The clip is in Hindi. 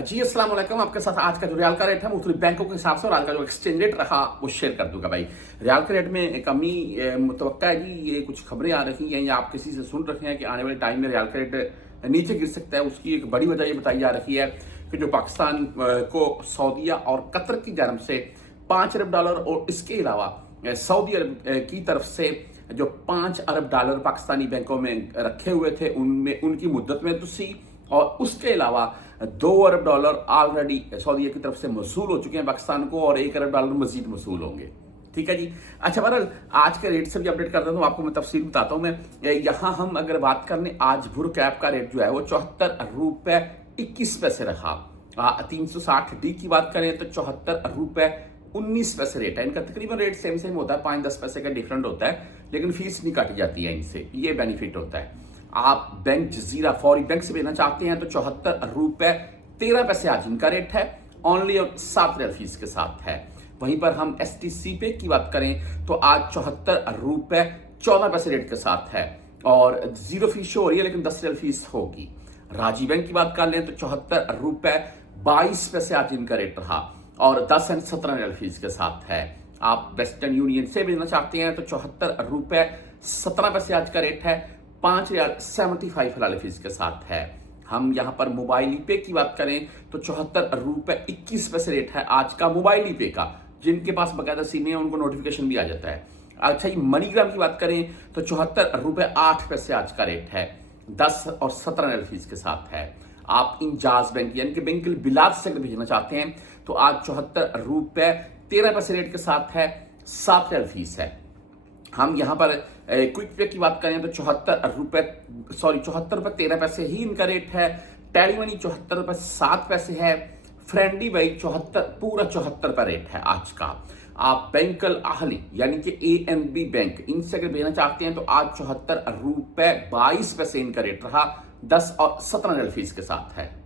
जी अस्सलाम वालेकुम। आपके साथ आज का जो रियाल का रेट है मुख्तलिफ बैंकों के हिसाब से और आज का जो एक्सचेंज रेट रहा वो शेयर कर दूंगा भाई। रियाल के रेट में कमी मुतवक्का है जी। ये कुछ खबरें आ रही हैं या आप किसी से सुन रहे हैं कि आने वाले टाइम में रियाल का रेट नीचे गिर सकता है। उसकी एक बड़ी वजह ये बताई जा रही है कि जो पाकिस्तान को सऊदीया और कतर की जानब से $5 अरब और इसके अलावा सऊदी अरब की तरफ से जो $5 अरब पाकिस्तानी बैंकों में रखे हुए थे उनमें उनकी मुद्दत में तुसी और उसके अलावा $2 अरब ऑलरेडी सऊदीया की तरफ से मसूल हो चुके हैं पाकिस्तान को और $1 अरब मजीद मसूल होंगे। ठीक है जी। अच्छा बहरहाल आज के रेट से भी अपडेट कर देता हूँ, आपको मैं तफसील बताता हूँ। मैं यहाँ हम अगर बात करने आज भुर कैप का रेट जो है वो ₹74.21 रहा। 360D की बात करें तो ₹74.19 रेट है। इनका तकरीबन रेट सेम होता है, 5-10 पैसे का डिफरेंट होता है, लेकिन फीस नहीं काटी जाती है इनसे, ये बेनिफिट होता है। आप बैंक जजीरा फौरी बैंक से भेजना चाहते हैं तो ₹74.13 आज इनका रेट है, ओनली और 7 रियाल फीस के साथ है। वहीं पर हम STC पे की बात करें तो आज ₹74.14 रेट के साथ है और 0 फीस शो हो रही है, लेकिन 10 रियाल फीस होगी। राजी बैंक की बात कर लें तो ₹74.22 आज इनका रेट रहा और 10 एंड 17 रियाल फीस के साथ है। आप वेस्टर्न यूनियन से भेजना चाहते हैं तो ₹74.17 आज का रेट है, 5 रियाल 75 हलाल फीस के साथ है। हम यहाँ पर मोबाइल पे की बात करें तो ₹74.21 रेट है आज का मोबाइल पे का। जिनके पास बकायदा सिम है उनको नोटिफिकेशन भी आ जाता है। अच्छा ये मनीग्राम की बात करें तो ₹74.08 आज का रेट है, 10 और 17 रियाल फीस के साथ है। आप इंजाज बैंक यानी कि बैंक बिलाद से अगर भेजना चाहते हैं तो आज ₹74.13 रेट के साथ है, 7 रियाल फीस है। हम यहाँ पर क्विक पे की बात करें तो ₹74.13 ही इनका रेट है। टेलीमनी ₹74.07 है। फ्रेंडी भाई 74 का रेट है आज का। आप बैंकल आहली यानी कि ANB बैंक इनसे अगर भेजना चाहते हैं तो आज ₹74.22 इनका रेट रहा, 10 और 17 रियाल फीस के साथ है।